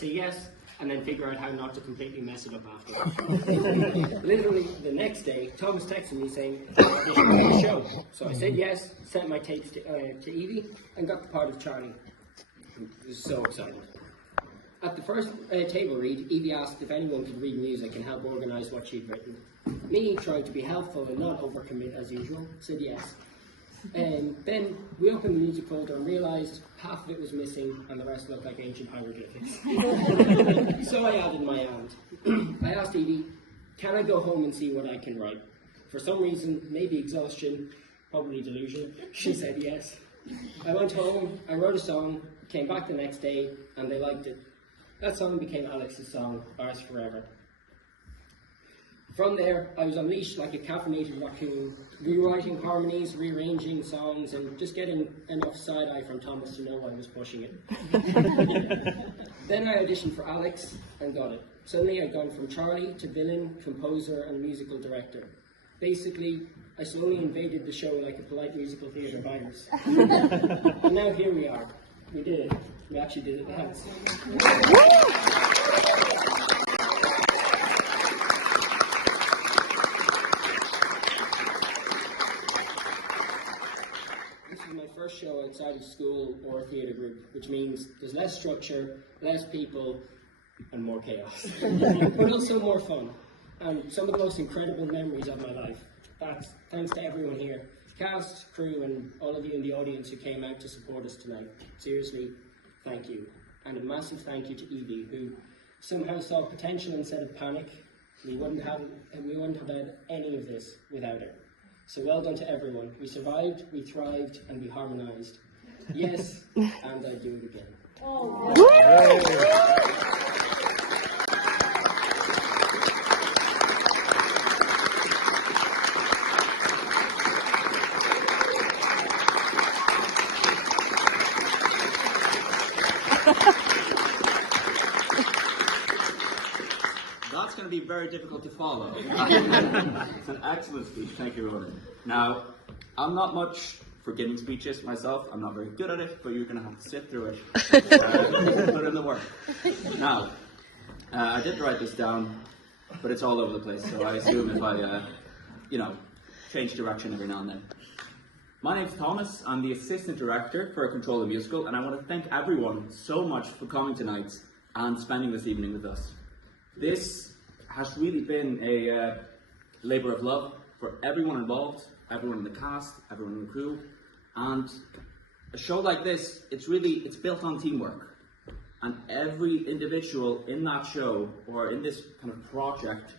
say yes, and then figure out how not to completely mess it up afterwards. Literally the next day, Thomas texted me saying, audition for the show. So I said yes, sent my tapes to Evie, and got the part of Charlie. I was so excited. At the first table read, Evie asked if anyone could read music and help organise what she'd written. Me, trying to be helpful and not overcommit as usual, said yes. Then we opened the music folder and realised half of it was missing and the rest looked like ancient hieroglyphics. So I added my hand. I asked Evie, can I go home and see what I can write? For some reason, maybe exhaustion, probably delusion, she said yes. I went home, I wrote a song, came back the next day, and they liked it. That song became Alex's song, Ours Forever. From there, I was unleashed like a caffeinated raccoon, rewriting harmonies, rearranging songs, and just getting enough side-eye from Thomas to know I was pushing it. Then I auditioned for Alex and got it. Suddenly I'd gone from Charlie to villain, composer, and musical director. Basically, I slowly invaded the show like a polite musical theatre virus. And now here we are. We did it. We actually did it once. First show outside of school or a theatre group, which means there's less structure, less people, and more chaos. But also more fun, and some of the most incredible memories of my life. That's thanks to everyone here, cast, crew, and all of you in the audience who came out to support us tonight. Seriously, thank you. And a massive thank you to Evie, who somehow saw potential instead of panic. We wouldn't have had any of this without her. So well done to everyone. We survived, we thrived, and we harmonised. Yes, and I'd do it again. Oh. That's going to be very difficult to follow. It's an excellent speech. Thank you, Ronan. Now, I'm not much for giving speeches myself. I'm not very good at it, but you're going to have to sit through it. Put in the work. Now, I did write this down, but it's all over the place, so I assume if I, change direction every now and then. My name's Thomas. I'm the Assistant Director for Control the Musical, and I want to thank everyone so much for coming tonight and spending this evening with us. This has really been a labour of love for everyone involved, everyone in the cast, everyone in the crew, and a show like this, it's built on teamwork, and every individual in that show or in this kind of project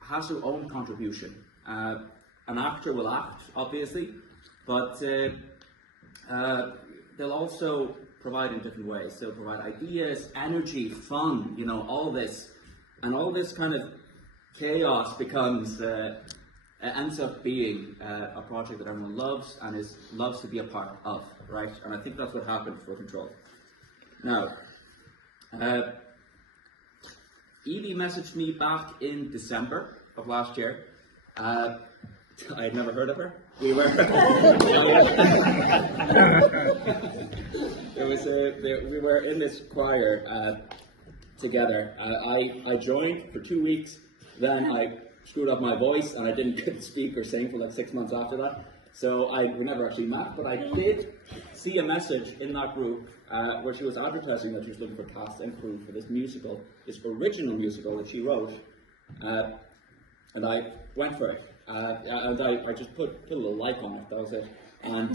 has their own contribution. An actor will act, obviously, but they'll also provide in different ways. They'll provide ideas, energy, fun, all this. And all this kind of chaos becomes, ends up being a project that everyone loves and loves to be a part of, right? And I think that's what happened for Control. Now, Evie messaged me back in December of last year. I had never heard of her. We were we were in this choir together. I joined for 2 weeks, then I screwed up my voice and I couldn't speak or sing for like 6 months after that. So we never actually met, but I did see a message in that group where she was advertising that she was looking for cast and crew for this musical, this original musical that she wrote, and I went for it. And I just put a little like on it, that was it. And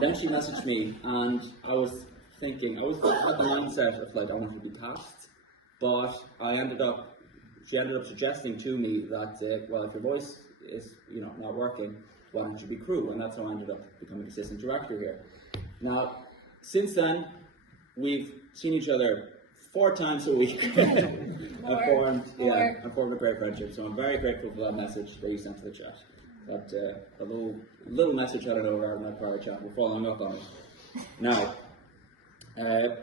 then she messaged me, and I was thinking, I was at the mindset of like, I wanted to be cast, but she ended up suggesting to me that, well, if your voice is, not working, why don't you be crew? And that's how I ended up becoming assistant director here. Now, since then, we've seen each other 4 times a week. I formed a great friendship, so I'm very grateful for that message that you sent to the chat. That a little message out of nowhere in that prior chat. We're following up on it. Now, I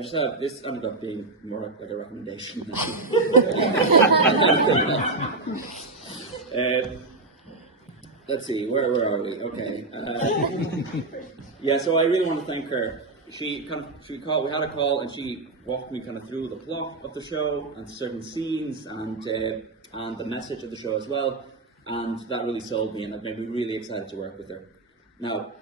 just have this ended up being more like a recommendation. Let's see, where are we? Okay. Yeah, so I really want to thank her we had a call, and she walked me kind of through the plot of the show and certain scenes and the message of the show as well, and that really sold me, and it made me really excited to work with her. Now,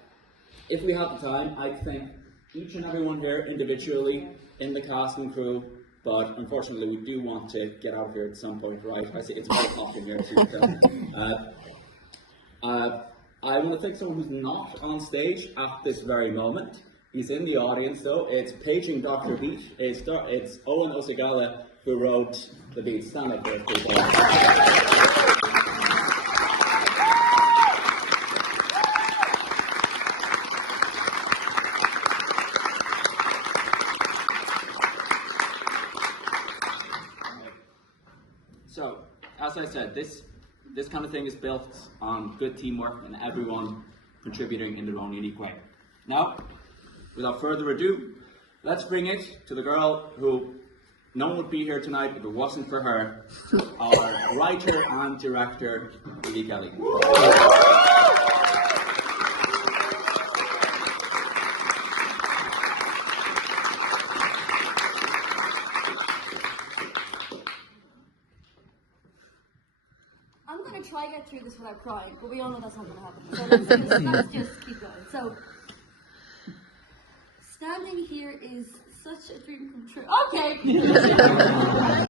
if we have the time, I'd thank each and every one here individually in the cast and crew, but unfortunately we do want to get out of here at some point, right? I see it's very hot in here too. I want to thank someone who's not on stage at this very moment. He's in the audience though. It's Paging Dr. Beat. It's Owen Osagala who wrote the beat. Stand up there, please. So, as I said, this kind of thing is built on good teamwork and everyone contributing in their own unique way. Now, without further ado, let's bring it to the girl who no one would be here tonight if it wasn't for her, our writer and director, Evie Kelly. I'm going to try to get through this without crying, but we all know that's not going to happen. So let's just keep going. So, standing here is such a dream come true. Okay!